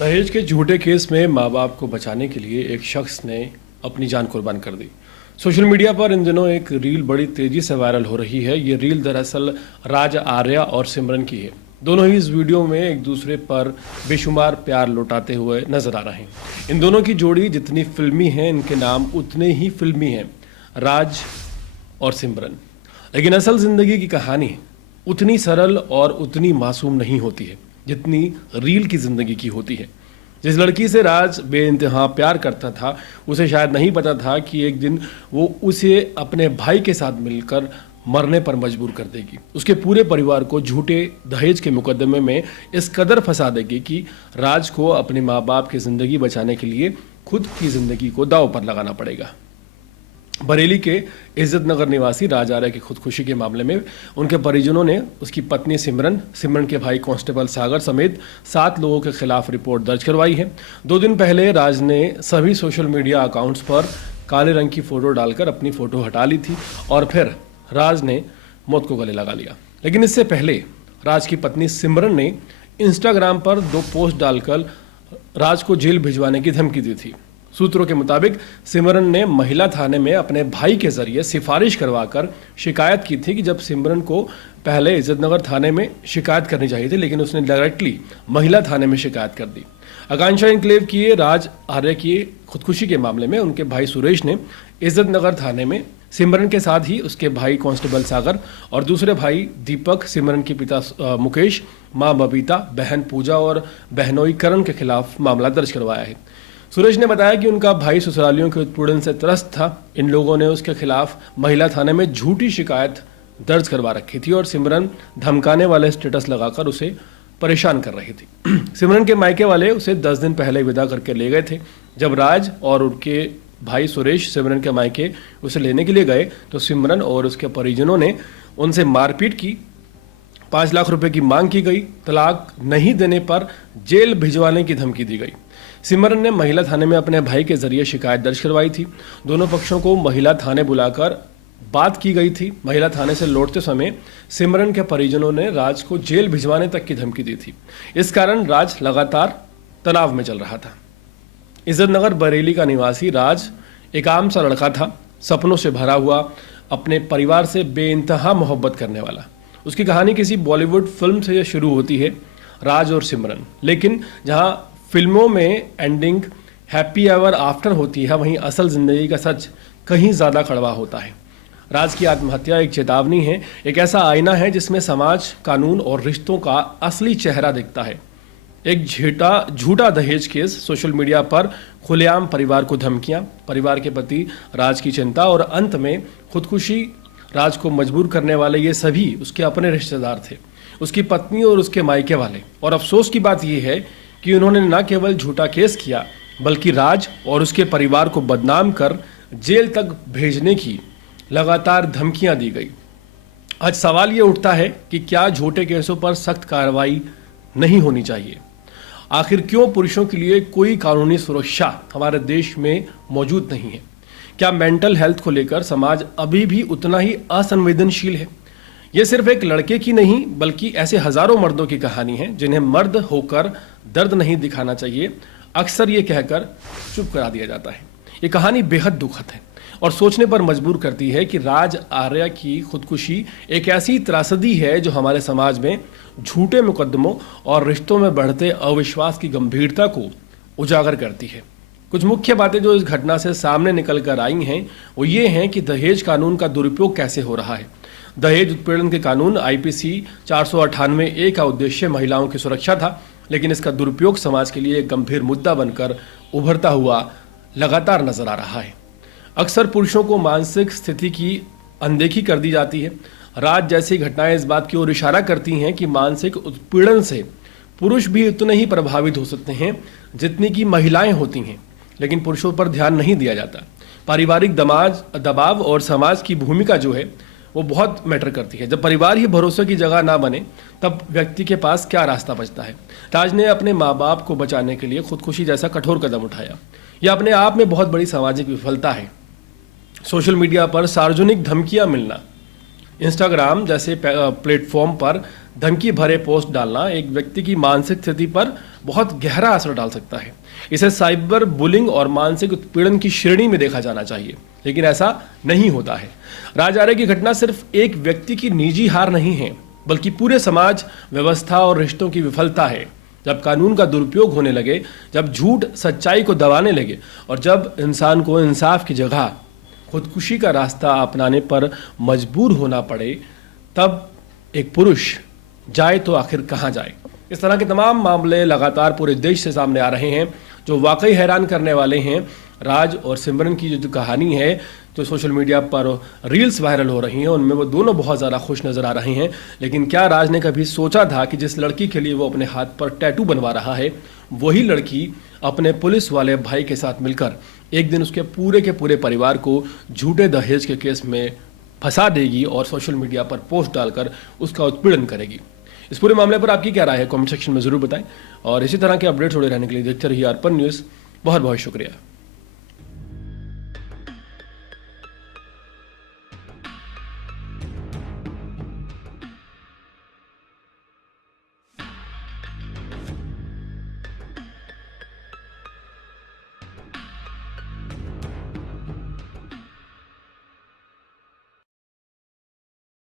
दहेज के झूठे केस में माँ बाप को बचाने के लिए एक शख्स ने अपनी जान कुर्बान कर दी। सोशल मीडिया पर इन दिनों एक रील बड़ी तेजी से वायरल हो रही है। ये रील दरअसल राज आर्या और सिमरन की है। दोनों ही इस वीडियो में एक दूसरे पर बेशुमार प्यार लौटाते हुए नजर आ रहे हैं। इन दोनों की जोड़ी जितनी फिल्मी है, इनके नाम उतने ही फिल्मी हैं, राज और सिमरन। लेकिन असल जिंदगी की कहानी उतनी सरल और उतनी मासूम नहीं होती है जितनी रील की जिंदगी की होती है। जिस लड़की से राज बेइंतहा प्यार करता था, उसे शायद नहीं पता था कि एक दिन वो उसे अपने भाई के साथ मिलकर मरने पर मजबूर कर देगी। उसके पूरे परिवार को झूठे दहेज के मुकदमे में इस कदर फंसा देगी कि राज को अपने माँ बाप की जिंदगी बचाने के लिए खुद की जिंदगी को दांव पर लगाना पड़ेगा। बरेली के इज्जत नगर निवासी राज आर्या की खुदकुशी के मामले में उनके परिजनों ने उसकी पत्नी सिमरन के भाई कांस्टेबल सागर समेत 7 लोगों के खिलाफ रिपोर्ट दर्ज करवाई है। 2 दिन पहले राज ने सभी सोशल मीडिया अकाउंट्स पर काले रंग की फोटो डालकर अपनी फोटो हटा ली थी और फिर राज ने मौत को गले लगा लिया। लेकिन इससे पहले राज की पत्नी सिमरन ने इंस्टाग्राम पर 2 पोस्ट डालकर राज को जेल भिजवाने की धमकी दी थी। सूत्रों के मुताबिक सिमरन ने महिला थाने में अपने भाई के जरिए सिफारिश करवाकर शिकायत की थी कि जब सिमरन को पहले इज्जतनगर थाने में शिकायत करनी चाहिए थी, लेकिन उसने डायरेक्टली महिला थाने में शिकायत कर दी। आकांक्षा एन्क्लेव की राज आर्या की खुदकुशी के मामले में उनके भाई सुरेश ने इज्जतनगर थाने में सिमरन के साथ ही उसके भाई कांस्टेबल सागर और दूसरे भाई दीपक, सिमरन के पिता मुकेश, मां बबीता, बहन पूजा और बहनोई करण के खिलाफ मामला दर्ज करवाया है। सुरेश ने बताया कि उनका भाई ससुरालियों के उत्पीड़न से त्रस्त था। इन लोगों ने उसके खिलाफ महिला थाने में झूठी शिकायत दर्ज करवा रखी थी और सिमरन धमकाने वाले स्टेटस लगाकर उसे परेशान कर रही थी। सिमरन के मायके वाले उसे 10 दिन पहले विदा करके ले गए थे। जब राज और उनके भाई सुरेश सिमरन के मायके उसे लेने के लिए गए तो सिमरन और उसके परिजनों ने उनसे मारपीट की, 5 लाख रुपए की मांग की गई, तलाक नहीं देने पर जेल भिजवाने की धमकी दी गई। सिमरन ने महिला थाने में अपने भाई के जरिए शिकायत दर्ज करवाई थी। दोनों पक्षों को महिला थाने बुलाकर बात की गई थी। महिला थाने से लौटते समय सिमरन के परिजनों ने राज को जेल भिजवाने तक की धमकी दी थी। इस कारण राज लगातार तनाव में चल रहा था। इज्जतनगर बरेली का निवासी राज एक आम सा लड़का था, सपनों से भरा हुआ, अपने परिवार से बेइंतहा मोहब्बत करने वाला। उसकी कहानी किसी बॉलीवुड फिल्म से शुरू होती है, राज और सिमरन। लेकिन जहां फिल्मों में एंडिंग हैप्पी एवर आफ्टर होती है, वहीं असल जिंदगी का सच कहीं ज़्यादा कड़वा होता है। राज की आत्महत्या एक चेतावनी है, एक ऐसा आईना है जिसमें समाज, कानून और रिश्तों का असली चेहरा दिखता है। एक झूठा दहेज केस, सोशल मीडिया पर खुलेआम परिवार को धमकियां, परिवार के प्रति राज की चिंता और अंत में खुदकुशी। राज को मजबूर करने वाले ये सभी उसके अपने रिश्तेदार थे, उसकी पत्नी और उसके मायके वाले। और अफसोस की बात यह है कि उन्होंने न केवल झूठा केस किया बल्कि राज और उसके परिवार को बदनाम कर जेल तक भेजने की लगातार धमकियां दी गई। आज सवाल ये उठता है कि क्या झूठे केसों पर सख्त कार्रवाई नहीं होनी चाहिए? आखिर क्यों पुरुषों के लिए कोई कानूनी सुरक्षा हमारे देश में मौजूद नहीं है? क्या मेंटल हेल्थ को लेकर समाज अभी भी उतना ही असंवेदनशील है? यह सिर्फ एक लड़के की नहीं बल्कि ऐसे हजारों मर्दों की कहानी है जिन्हें मर्द होकर दर्द नहीं दिखाना चाहिए, अक्सर ये कहकर चुप करा दिया जाता है। ये कहानी बेहद दुखद है और सोचने पर मजबूर करती है कि राज आर्या की खुदकुशी एक ऐसी त्रासदी है जो हमारे समाज में झूठे मुकदमों और रिश्तों में बढ़ते अविश्वास की गंभीरता को उजागर करती है। कुछ मुख्य बातें जो इस घटना से सामने निकल कर आई हैं वो ये हैं कि दहेज कानून का दुरुपयोग कैसे हो रहा है। दहेज उत्पीड़न के कानून IPC 498A का उद्देश्य महिलाओं की सुरक्षा था, लेकिन इसका दुरुपयोग समाज के लिए एक गंभीर मुद्दा बनकर उभरता हुआ लगातार नजर आ रहा है। अक्सर पुरुषों को मानसिक स्थिति की अनदेखी कर दी जाती है। राज जैसी घटनाएं इस बात की ओर इशारा करती हैं कि मानसिक उत्पीड़न से पुरुष भी उतने ही प्रभावित हो सकते हैं जितनी कि महिलाएं होती हैं, लेकिन पुरुषों पर ध्यान नहीं दिया जाता। पारिवारिक दबाव और समाज की भूमिका जो है वो बहुत मैटर करती है। जब परिवार ही भरोसे की जगह ना बने तब व्यक्ति के पास क्या रास्ता बचता है? राज ने अपने माँ बाप को बचाने के लिए खुदकुशी जैसा कठोर कदम उठाया। यह अपने आप में बहुत बड़ी सामाजिक विफलता है। सोशल मीडिया पर सार्वजनिक धमकियां मिलना इंस्टाग्राम जैसे प्लेटफॉर्म पर धमकी भरे पोस्ट डालना एक व्यक्ति की मानसिक स्थिति पर बहुत गहरा असर डाल सकता है। इसे साइबर बुलिंग और मानसिक उत्पीड़न की श्रेणी में देखा जाना चाहिए, लेकिन ऐसा नहीं होता है। राज आर्य की घटना सिर्फ एक व्यक्ति की निजी हार नहीं है, बल्कि पूरे समाज व्यवस्था और रिश्तों की विफलता है। जब कानून का दुरुपयोग होने लगे, जब झूठ सच्चाई को दबाने लगे और जब इंसान को इंसाफ की जगह खुदकुशी का रास्ता अपनाने पर मजबूर होना पड़े, तब एक पुरुष जाए तो आखिर कहाँ जाए। इस तरह के तमाम मामले लगातार पूरे देश से सामने आ रहे हैं, जो वाकई हैरान करने वाले हैं। राज और सिमरन की जो कहानी है, जो सोशल मीडिया पर रील्स वायरल हो रही हैं, उनमें वो दोनों बहुत ज़्यादा खुश नज़र आ रहे हैं। लेकिन क्या राज ने कभी सोचा था कि जिस लड़की के लिए वो अपने हाथ पर टैटू बनवा रहा है, वही लड़की अपने पुलिस वाले भाई के साथ मिलकर एक दिन उसके पूरे परिवार को झूठे दहेज के केस में फंसा देगी और सोशल मीडिया पर पोस्ट डालकर उसका उत्पीड़न करेगी। इस पूरे मामले पर आपकी क्या राय है, कमेंट सेक्शन में ज़रूर बताएं। और इसी तरह के अपडेट्स जुड़े रहने के लिए देखते रहिए अर्पण न्यूज़। बहुत बहुत शुक्रिया।